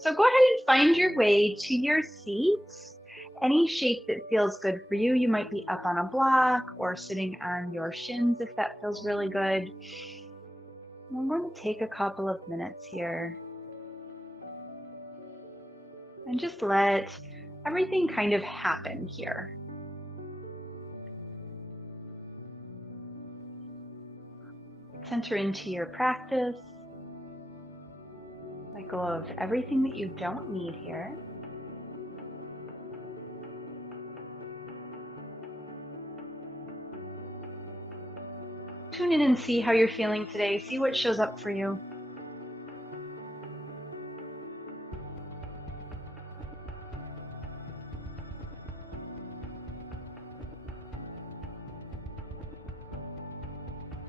So go ahead and find your way to your seat. Any shape that feels good for you. You might be up on a block or sitting on your shins if that feels really good. I'm going to take a couple of minutes here and just let everything kind of happen here. Center into your practice. Let go of everything that you don't need here. Tune in and see how you're feeling today. See what shows up for you.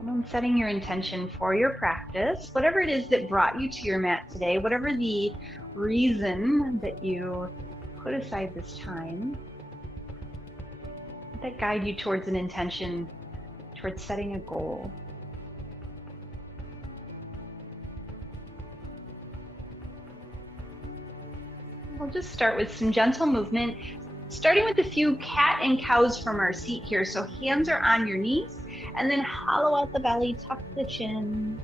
And setting your intention for your practice, whatever it is that brought you to your mat today, whatever the reason that you put aside this time, let that guide you towards an intention, towards setting a goal. We'll just start with some gentle movement, starting with a few cat and cows from our seat here. So hands are on your knees, and then hollow out the belly, tuck the chin,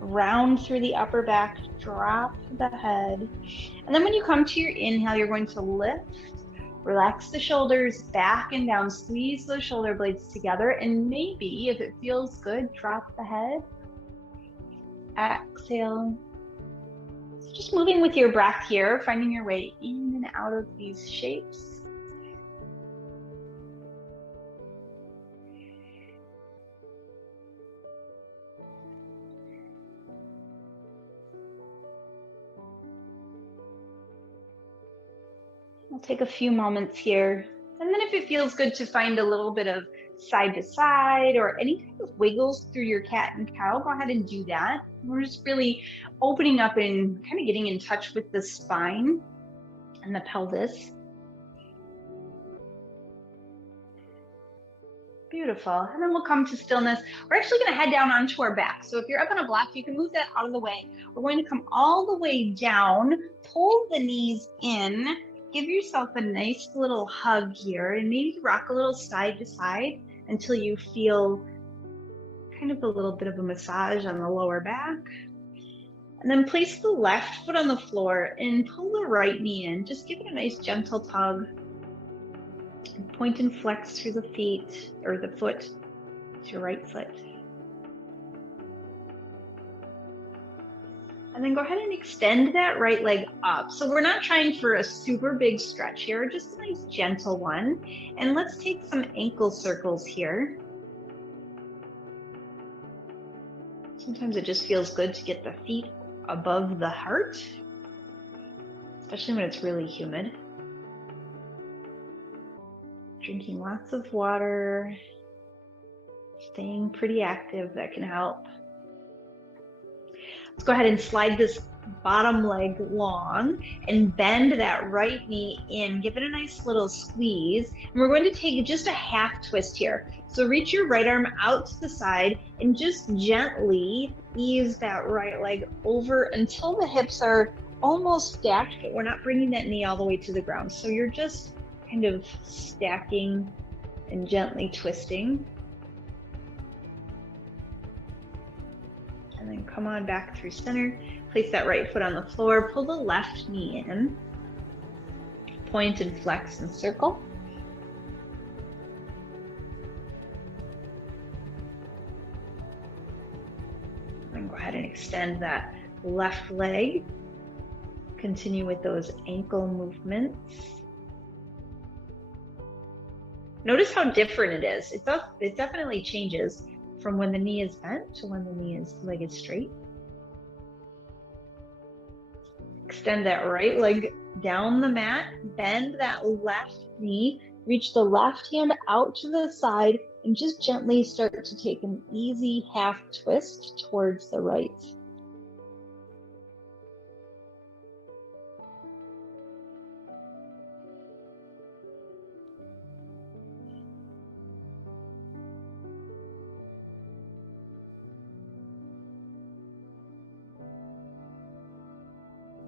round through the upper back, drop the head. And then when you come to your inhale, you're going to lift, relax the shoulders back and down, squeeze those shoulder blades together, and maybe, if it feels good, drop the head. Exhale. So just moving with your breath here, finding your way in and out of these shapes. We'll take a few moments here. And then if it feels good to find a little bit of side to side or any kind of wiggles through your cat and cow, go ahead and do that. We're just really opening up and kind of getting in touch with the spine and the pelvis. Beautiful. And then we'll come to stillness. We're actually going to head down onto our back. So if you're up on a block, you can move that out of the way. We're going to come all the way down, pull the knees in, give yourself a nice little hug here, and maybe rock a little side to side until you feel kind of a little bit of a massage on the lower back. And then place the left foot on the floor and pull the right knee in. Just give it a nice gentle tug. Point and flex through the feet or the foot to your right foot. And then go ahead and extend that right leg up. So we're not trying for a super big stretch here, just a nice gentle one. And let's take some ankle circles here. Sometimes it just feels good to get the feet above the heart, especially when it's really humid. Drinking lots of water, staying pretty active, that can help. Let's go ahead and slide this bottom leg long and bend that right knee in. Give it a nice little squeeze. And we're going to take just a half twist here. So reach your right arm out to the side and just gently ease that right leg over until the hips are almost stacked, but we're not bringing that knee all the way to the ground. So you're just kind of stacking and gently twisting. And then come on back through center. Place that right foot on the floor. Pull the left knee in. Point and flex and circle. And go ahead and extend that left leg. Continue with those ankle movements. Notice how different it is. It definitely changes from when the knee is bent to when the leg is straight. Extend that right leg down the mat, bend that left knee, reach the left hand out to the side, and just gently start to take an easy half twist towards the right.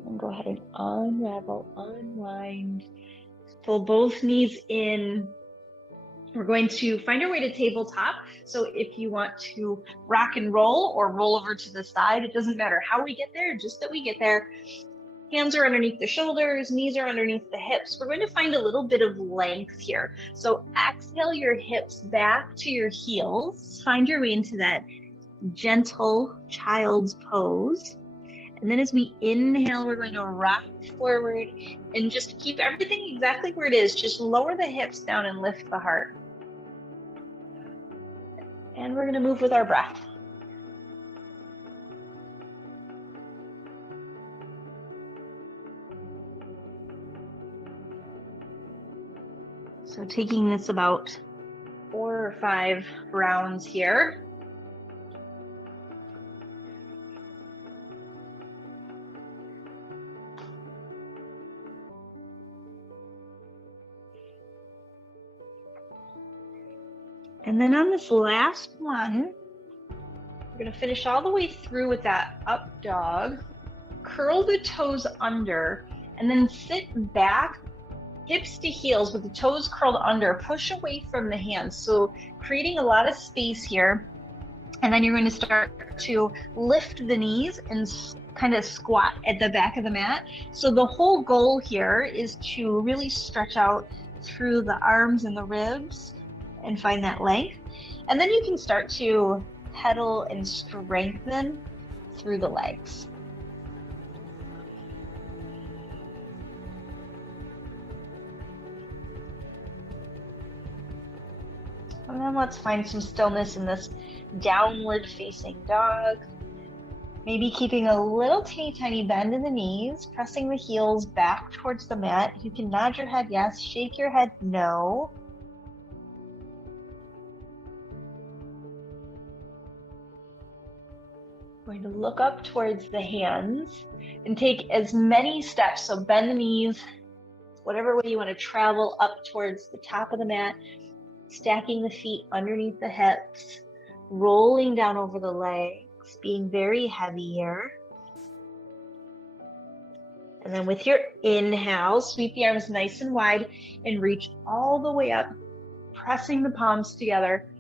And go ahead and unravel, unwind. Pull both knees in. We're going to find our way to tabletop. So if you want to rock and roll or roll over to the side, it doesn't matter how we get there, just that we get there. Hands are underneath the shoulders, knees are underneath the hips. We're going to find a little bit of length here. So exhale your hips back to your heels. Find your way into that gentle child's pose. And then as we inhale, we're going to rock forward and just keep everything exactly where it is. Just lower the hips down and lift the heart. And we're going to move with our breath. So taking this about 4 or 5 rounds here. And then on this last one, we're going to finish all the way through with that up dog. Curl the toes under and then sit back, hips to heels with the toes curled under. Push away from the hands. So creating a lot of space here. And then you're going to start to lift the knees and kind of squat at the back of the mat. So the whole goal here is to really stretch out through the arms and the ribs and find that length. And then you can start to pedal and strengthen through the legs. And then let's find some stillness in this downward facing dog. Maybe keeping a little teeny tiny bend in the knees, pressing the heels back towards the mat. You can nod your head yes, shake your head no. Going to look up towards the hands and take as many steps. So bend the knees, whatever way you want to travel up towards the top of the mat, stacking the feet underneath the hips, rolling down over the legs, being very heavy here. And then with your inhale, sweep the arms nice and wide and reach all the way up, pressing the palms together,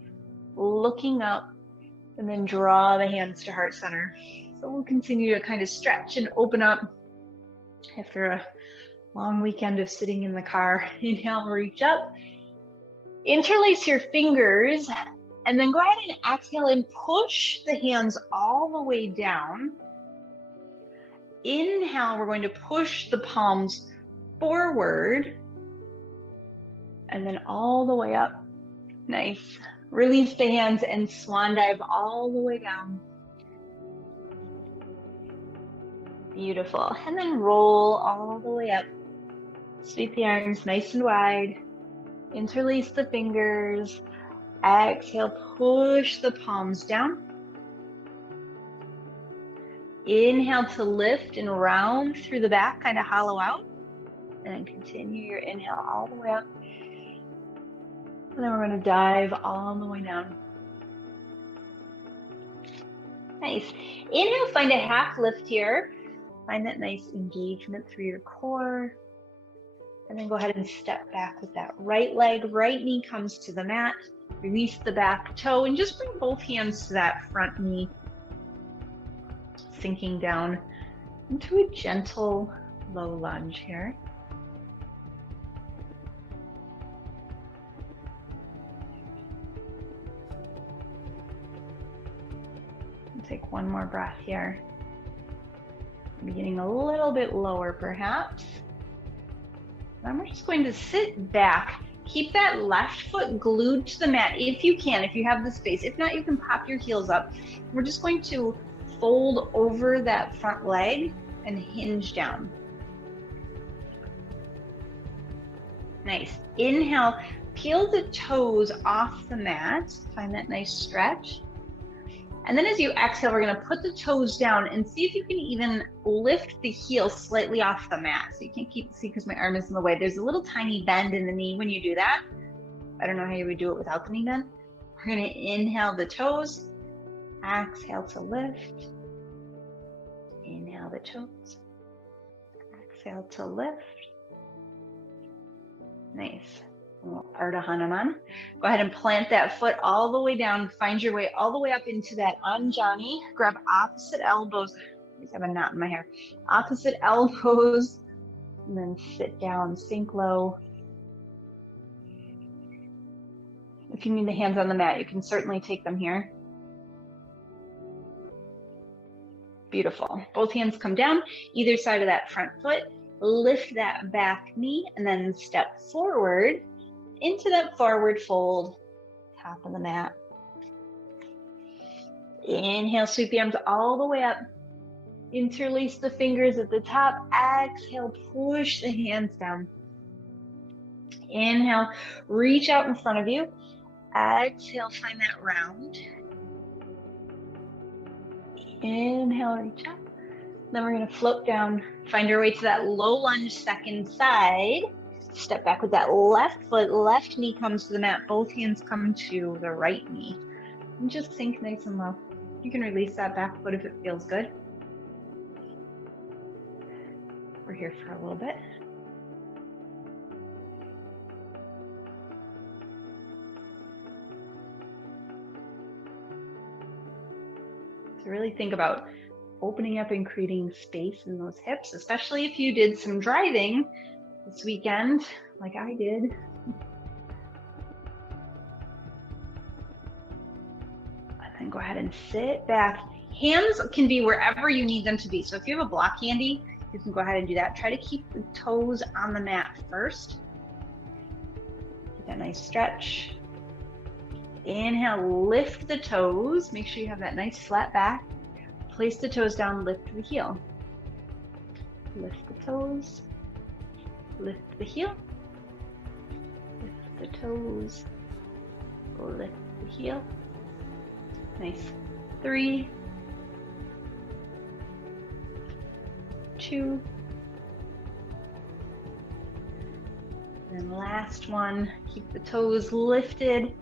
looking up, and then draw the hands to heart center. So we'll continue to kind of stretch and open up after a long weekend of sitting in the car. Inhale, reach up, interlace your fingers, and then go ahead and exhale and push the hands all the way down. Inhale, we're going to push the palms forward and then all the way up. Nice. Release the hands and swan dive all the way down. Beautiful. And then roll all the way up. Sweep the arms nice and wide. Interlace the fingers. Exhale, push the palms down. Inhale to lift and round through the back, kind of hollow out. And then continue your inhale all the way up. And then we're going to dive all the way down. Nice. Inhale, find a half lift here. Find that nice engagement through your core. And then go ahead and step back with that right leg. Right knee comes to the mat. Release the back toe and just bring both hands to that front knee. Sinking down into a gentle low lunge here. Take one more breath here. Maybe getting a little bit lower perhaps. Then we're just going to sit back. Keep that left foot glued to the mat if you can, if you have the space. If not, you can pop your heels up. We're just going to fold over that front leg and hinge down. Nice. Inhale, peel the toes off the mat. Find that nice stretch. And then as you exhale, we're going to put the toes down and see if you can even lift the heel slightly off the mat. So you can't see because my arm is in the way. There's a little tiny bend in the knee when you do that. I don't know how you would do it without the knee bend. We're going to inhale the toes, exhale to lift, inhale the toes, Exhale to lift. Nice. Ardha Hanuman. Go ahead and plant that foot all the way down. Find your way all the way up into that Anjani. Grab opposite elbows. I just have a knot in my hair. Opposite elbows. And then sit down, sink low. If you need the hands on the mat, you can certainly take them here. Beautiful. Both hands come down, either side of that front foot. Lift that back knee and then step forward into that forward fold, top of the mat. Inhale, sweep the arms all the way up. Interlace the fingers at the top. Exhale, push the hands down. Inhale, reach out in front of you. Exhale, find that round. Inhale, reach up. Then we're going to float down. Find your way to that low lunge, second side. Step back with that left foot. Left knee comes to the mat. Both hands come to the right knee. And just sink nice and low. You can release that back foot if it feels good. We're here for a little bit. So really think about opening up and creating space in those hips, especially if you did some driving this weekend, like I did. And then go ahead and sit back. Hands can be wherever you need them to be. So if you have a block handy, you can go ahead and do that. Try to keep the toes on the mat first. Get that nice stretch. Inhale, lift the toes. Make sure you have that nice flat back. Place the toes down, lift the heel. Lift the toes, lift the heel, lift the toes, lift the heel. Nice. 3, 2, and last one. Keep the toes lifted.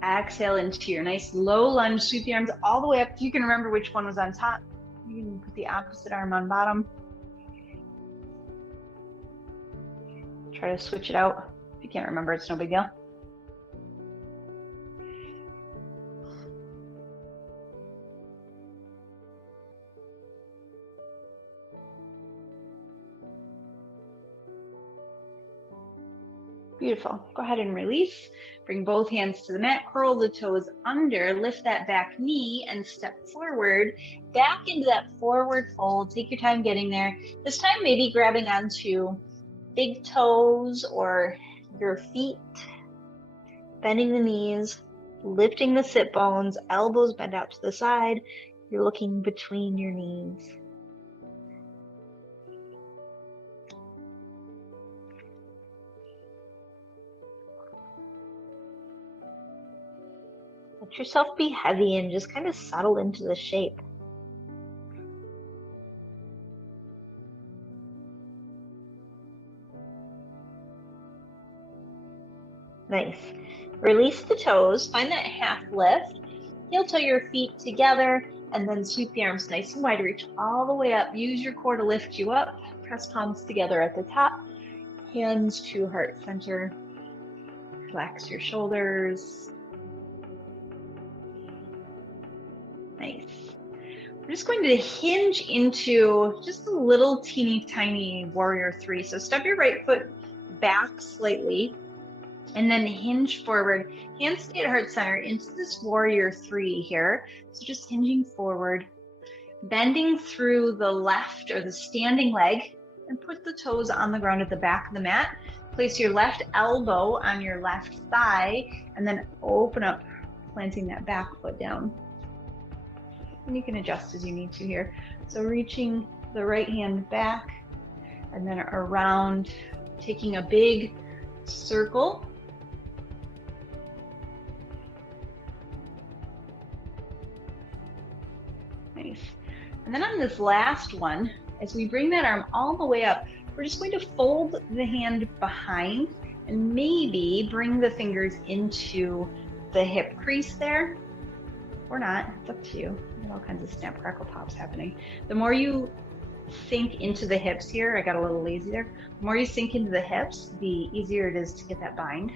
Exhale into your nice low lunge. Sweep the arms all the way up. If you can remember which one was on top, you can put the opposite arm on bottom. Try to switch it out. If you can't remember, it's no big deal. Beautiful. Go ahead and release. Bring both hands to the mat, curl the toes under, lift that back knee and step forward, back into that forward fold. Take your time getting there. This time maybe grabbing onto big toes or your feet, bending the knees, lifting the sit bones, elbows bent out to the side. You're looking between your knees. Let yourself be heavy and just kind of settle into the shape. Nice. Release the toes, find that half lift. Heel toe your feet together and then sweep the arms nice and wide. Reach all the way up. Use your core to lift you up. Press palms together at the top. Hands to heart center. Relax your shoulders. Nice. We're just going to hinge into just a little teeny tiny warrior 3. So step your right foot back slightly and then hinge forward. Hands stay at heart center into this warrior 3 here. So just hinging forward, bending through the left or the standing leg and put the toes on the ground at the back of the mat. Place your left elbow on your left thigh and then open up, planting that back foot down. And you can adjust as you need to here. So reaching the right hand back and then around, taking a big circle. Nice. And then on this last one, as we bring that arm all the way up, we're just going to fold the hand behind and maybe bring the fingers into the hip crease there. Or not, it's up to you. There's all kinds of snap, crackle, pops happening. The more you sink into the hips here. I got a little lazy there. The more you sink into the hips, the easier it is to get that bind.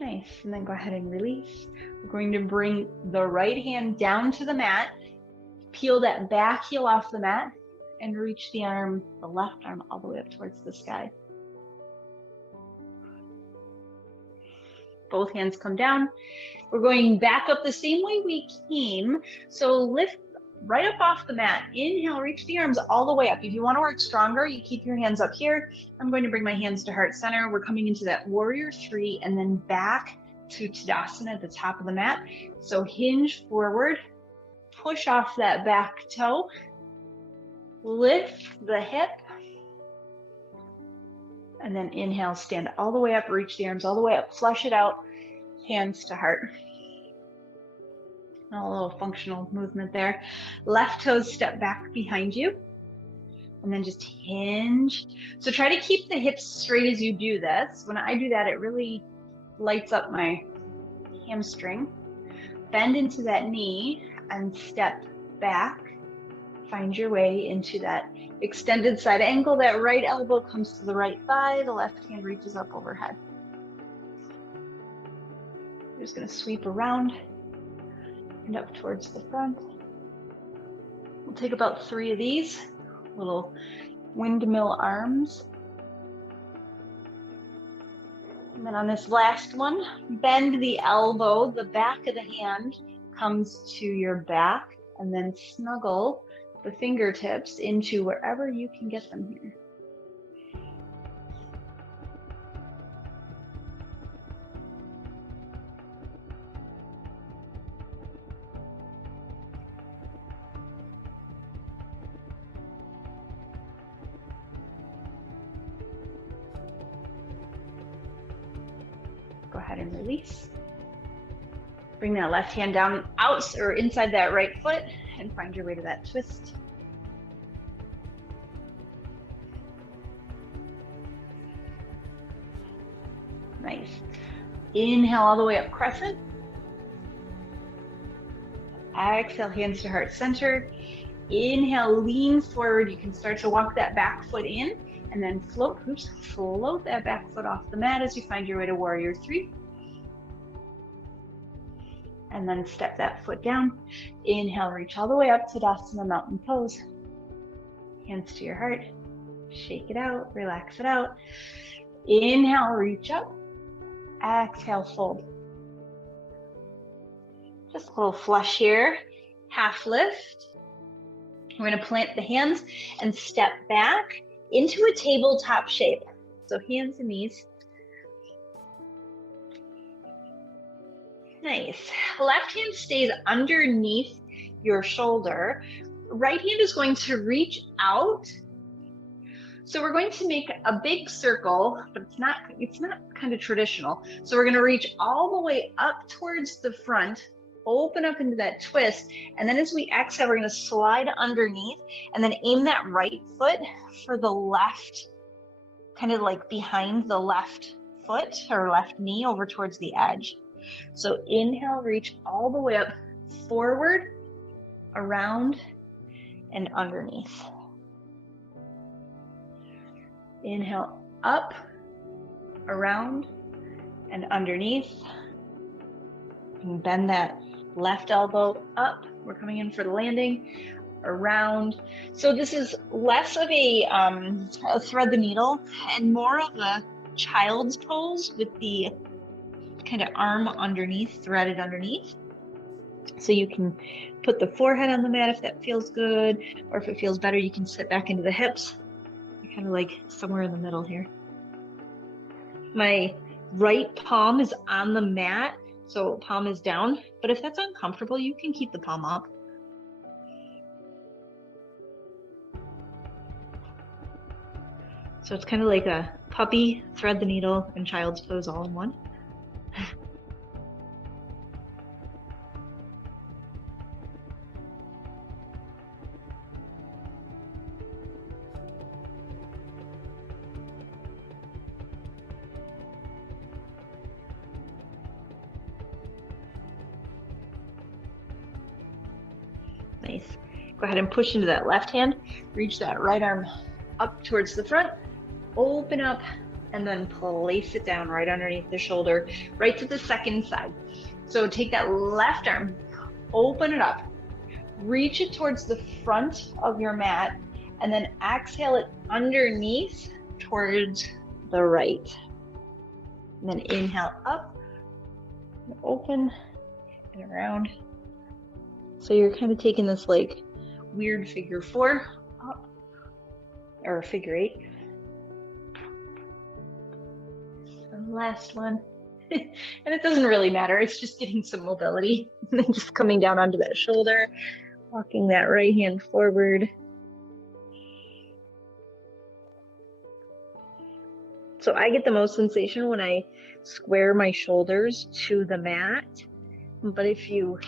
Nice, and then go ahead and release. We're going to bring the right hand down to the mat, peel that back heel off the mat, and reach the arm, the left arm, all the way up towards the sky. Both hands come down. We're going back up the same way we came. So lift right up off the mat. Inhale, reach the arms all the way up. If you want to work stronger, you keep your hands up here. I'm going to bring my hands to heart center. We're coming into that warrior three and then back to Tadasana at the top of the mat. So hinge forward, push off that back toe, lift the hip, and then inhale, stand all the way up, reach the arms all the way up, flush it out, hands to heart. A little functional movement there. Left toes step back behind you, and then just hinge. So try to keep the hips straight as you do this. When I do that, it really lights up my hamstring. Bend into that knee and step back. Find your way into that extended side angle. That right elbow comes to the right thigh. The left hand reaches up overhead. We're just going to sweep around and up towards the front. We'll take about 3 of these little windmill arms. And then on this last one, bend the elbow. The back of the hand comes to your back, and then snuggle the fingertips into wherever you can get them here. Go ahead and release. Bring that left hand down out or inside that right foot and find your way to that twist. Nice. Inhale all the way up, crescent. Exhale, hands to heart center. Inhale, lean forward. You can start to walk that back foot in and then float that back foot off the mat as you find your way to warrior three. And then step that foot down. Inhale, reach all the way up to Tadasana, mountain pose. Hands to your heart. Shake it out, relax it out. Inhale, reach up. Exhale, fold. Just a little flush here. Half lift. We're going to plant the hands and step back into a tabletop shape. So hands and knees. Nice. Left hand stays underneath your shoulder. Right hand is going to reach out. So we're going to make a big circle, but it's not kind of traditional. So we're going to reach all the way up towards the front, open up into that twist, and then as we exhale, we're going to slide underneath and then aim that right foot for the left, kind of like behind the left foot or left knee over towards the edge. So inhale, reach all the way up, forward, around, and underneath. Inhale, up, around, and underneath. And bend that left elbow up. We're coming in for the landing, around. So this is less of a thread the needle and more of a child's pose with the kind of arm underneath, threaded underneath. So you can put the forehead on the mat if that feels good, or if it feels better, you can sit back into the hips. Kind of like somewhere in the middle here. My right palm is on the mat, so palm is down, but if that's uncomfortable, you can keep the palm up. So it's kind of like a puppy, thread the needle, and child's pose all in one. Go ahead and push into that left hand. Reach that right arm up towards the front. Open up and then place it down right underneath the shoulder, right to the second side. So take that left arm, open it up, reach it towards the front of your mat, and then exhale it underneath towards the right. And then inhale up, open, and around. So you're kind of taking this like weird figure four up, or figure eight. And last one. And it doesn't really matter. It's just getting some mobility. And then just coming down onto that shoulder, walking that right hand forward. So I get the most sensation when I square my shoulders to the mat. But if you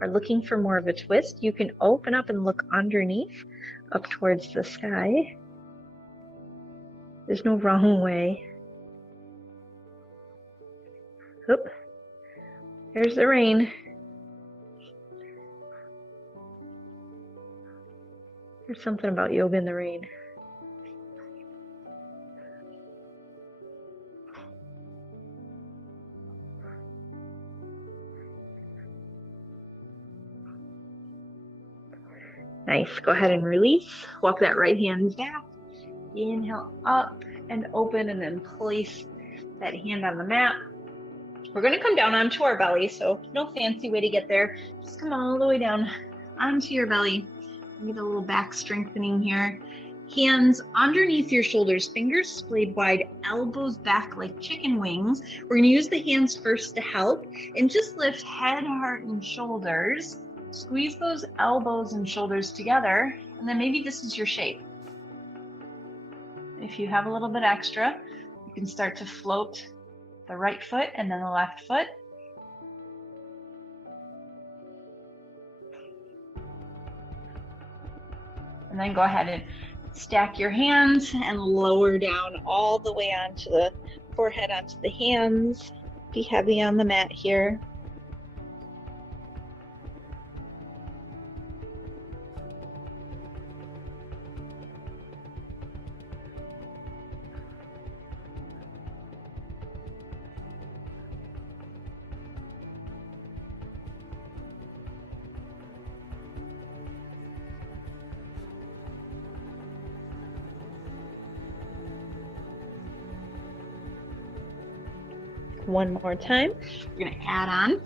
are looking for more of a twist, you can open up and look underneath up towards the sky. There's no wrong way. Oop. There's the rain. There's something about yoga in the rain. Nice. Go ahead and release. Walk that right hand back. Inhale up and open, and then place that hand on the mat. We're going to come down onto our belly, so no fancy way to get there. Just come all the way down onto your belly. Get a little back strengthening here. Hands underneath your shoulders, fingers splayed wide, elbows back like chicken wings. We're going to use the hands first to help, and just lift head, heart, and shoulders. Squeeze those elbows and shoulders together, and then maybe this is your shape. If you have a little bit extra, you can start to float the right foot and then the left foot. And then go ahead and stack your hands and lower down all the way onto the forehead, onto the hands. Be heavy on the mat here. One more time. We're going to add on.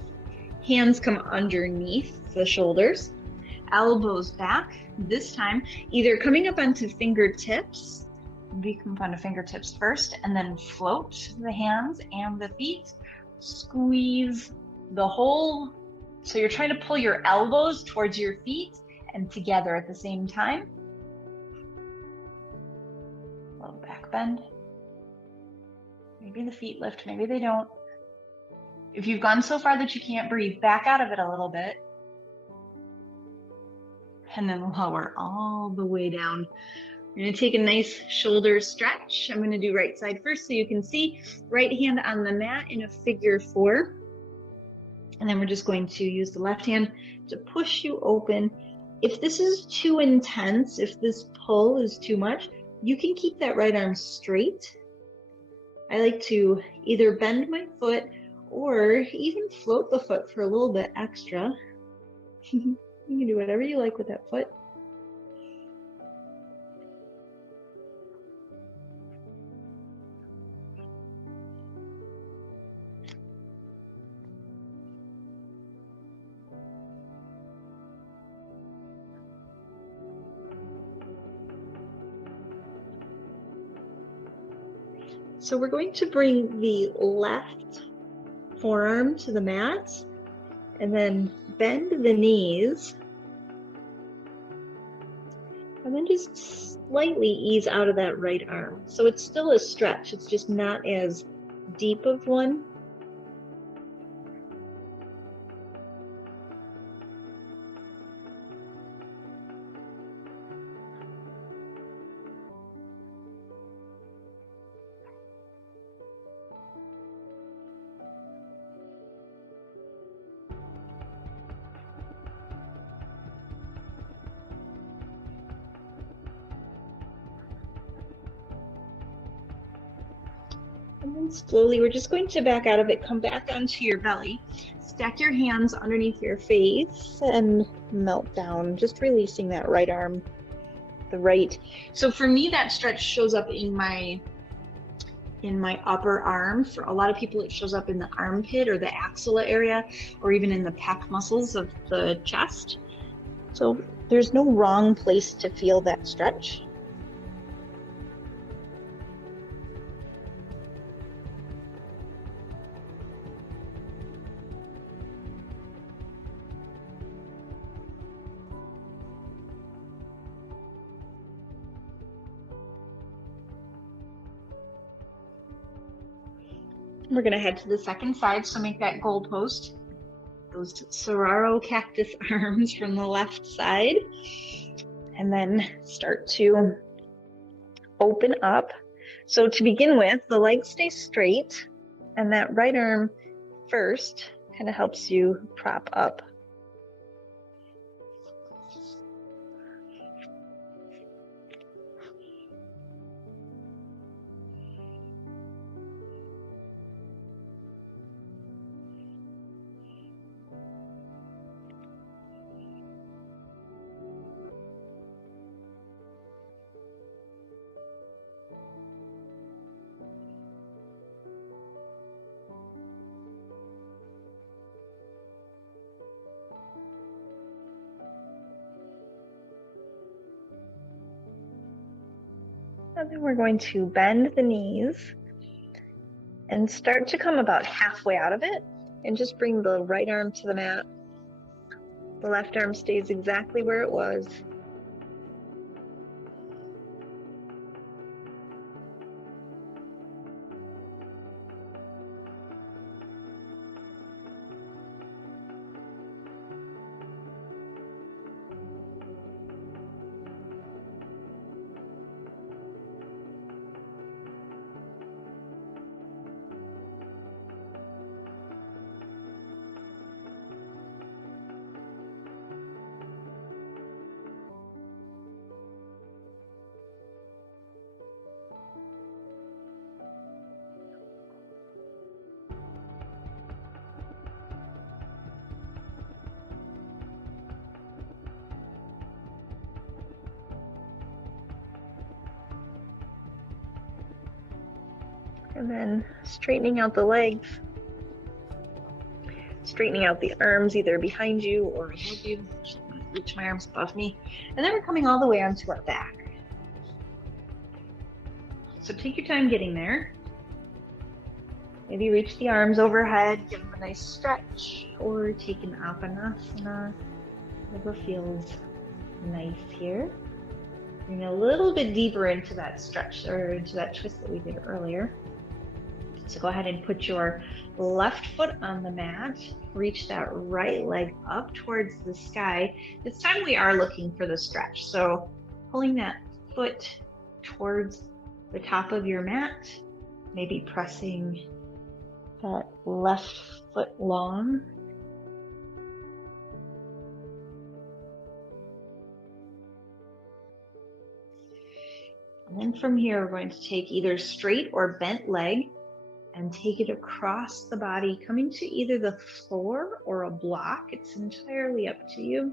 Hands come underneath the shoulders, elbows back. This time, either coming up onto fingertips, maybe come up onto fingertips first, and then float the hands and the feet. Squeeze the whole, so you're trying to pull your elbows towards your feet and together at the same time. A little back bend. Maybe the feet lift, maybe they don't. If you've gone so far that you can't breathe, back out of it a little bit. And then lower all the way down. We're going to take a nice shoulder stretch. I'm going to do right side first so you can see. Right hand on the mat in a figure four. And then we're just going to use the left hand to push you open. If this is too intense, if this pull is too much, you can keep that right arm straight. I like to either bend my foot or even float the foot for a little bit extra. You can do whatever you like with that foot. So we're going to bring the left forearm to the mat and then bend the knees and then just slightly ease out of that right arm. So it's still a stretch, it's just not as deep of one. And then slowly, we're just going to back out of it, come back onto your belly, stack your hands underneath your face and melt down, just releasing that right arm, the right. So for me, that stretch shows up in my upper arm. For a lot of people, it shows up in the armpit or the axilla area, or even in the pec muscles of the chest. So there's no wrong place to feel that stretch. We're going to head to the second side, so make that goal post. Those saguaro cactus arms from the left side. And then start to open up. So to begin with, the legs stay straight, and that right arm first kind of helps you prop up. And then we're going to bend the knees and start to come about halfway out of it, and just bring the right arm to the mat. The left arm stays exactly where it was. And then straightening out the legs, straightening out the arms either behind you or ahead you. Reach my arms above me. And then we're coming all the way onto our back. So take your time getting there. Maybe reach the arms overhead, give them a nice stretch, or take an apanasana, whatever feels nice here. Bring a little bit deeper into that stretch, or into that twist that we did earlier. So go ahead and put your left foot on the mat, reach that right leg up towards the sky. This time we are looking for the stretch. So pulling that foot towards the top of your mat, maybe pressing that left foot long. And then from here, we're going to take either straight or bent leg and take it across the body, coming to either the floor or a block. It's entirely up to you.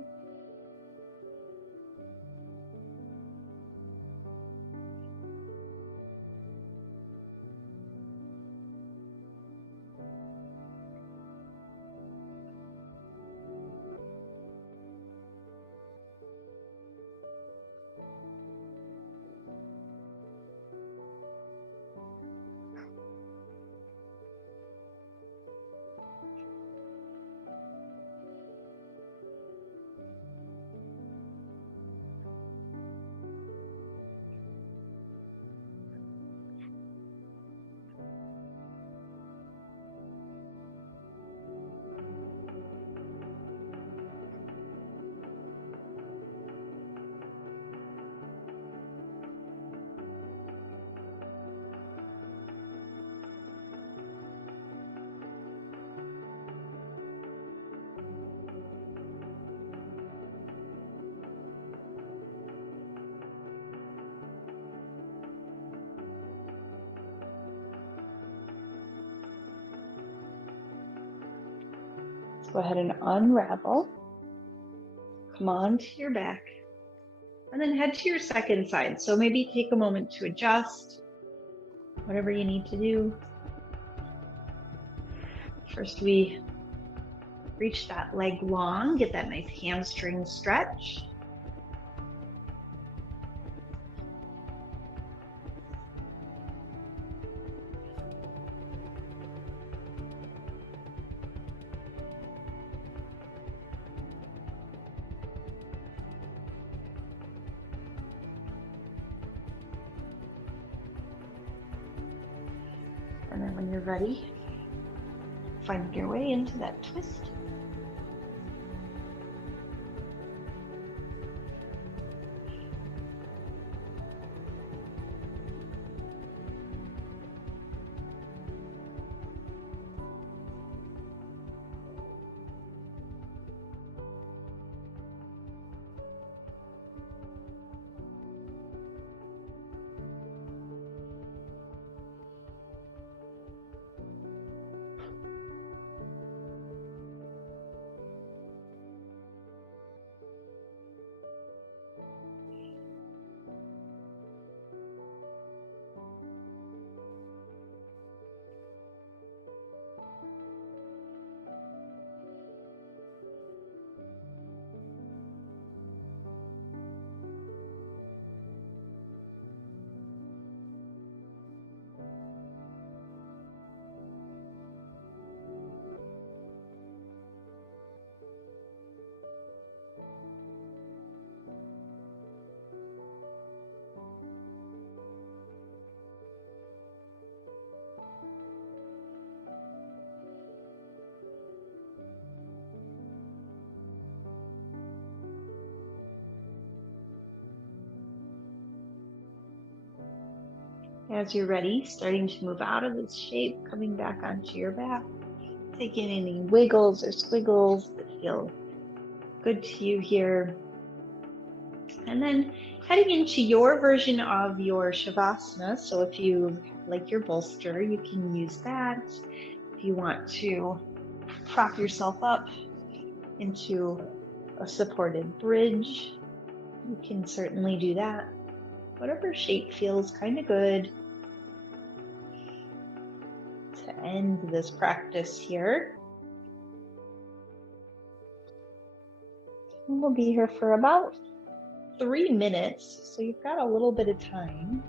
Go ahead and unravel. Come on to your back. And then head to your second side. So maybe take a moment to adjust, whatever you need to do. First, we reach that leg long, get that nice hamstring stretch. And then when you're ready, find your way into that twist. As you're ready, starting to move out of this shape, coming back onto your back. Taking any wiggles or squiggles that feel good to you here. And then heading into your version of your Shavasana. So if you like your bolster, you can use that. If you want to prop yourself up into a supported bridge, you can certainly do that. Whatever shape feels kind of good to end this practice here. And we'll be here for about 3 minutes, so you've got a little bit of time.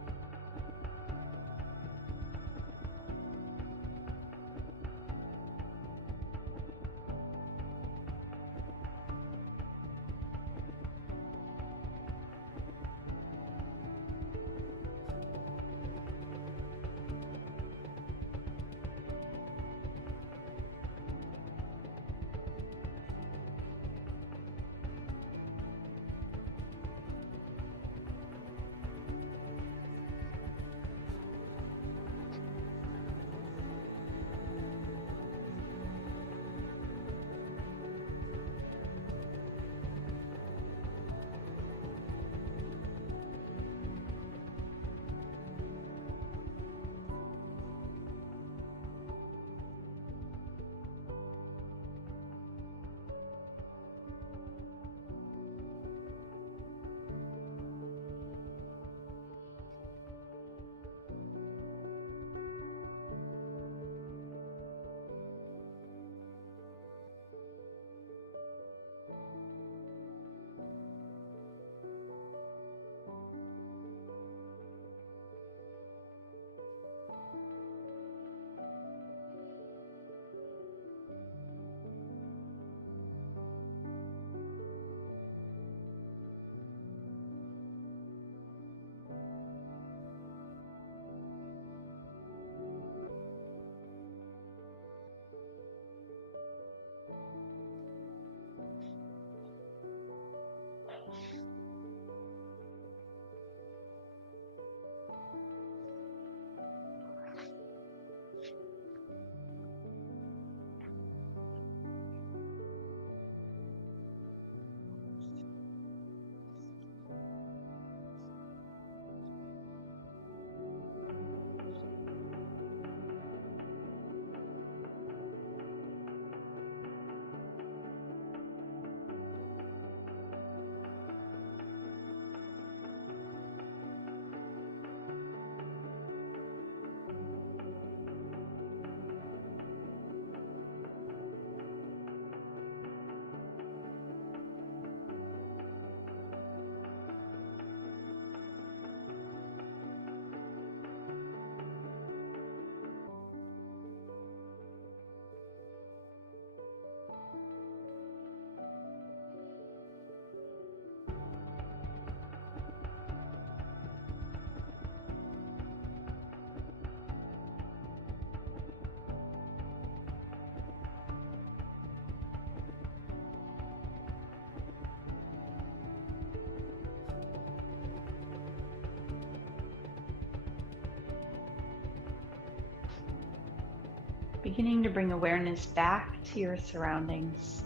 Beginning to bring awareness back to your surroundings.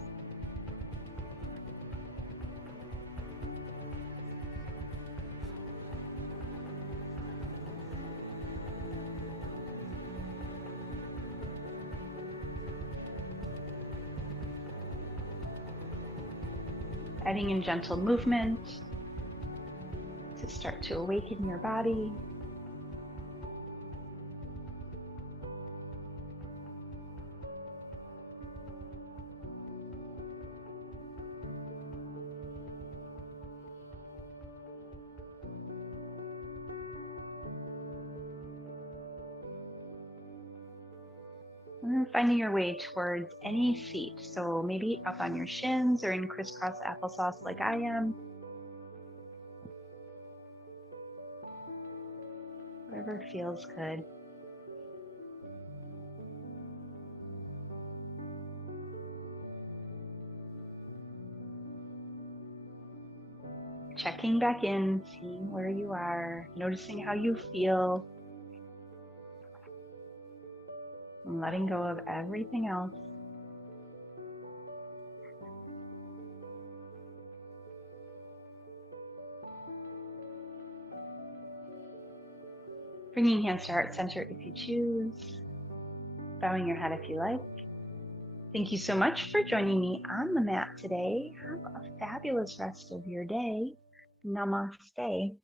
Adding in gentle movement to start to awaken your body. And then finding your way towards any seat. So maybe up on your shins or in crisscross applesauce like I am. Whatever feels good. Checking back in, seeing where you are, noticing how you feel, and letting go of everything else. Bringing hands to heart center if you choose, bowing your head if you like. Thank you so much for joining me on the mat today. Have a fabulous rest of your day. Namaste.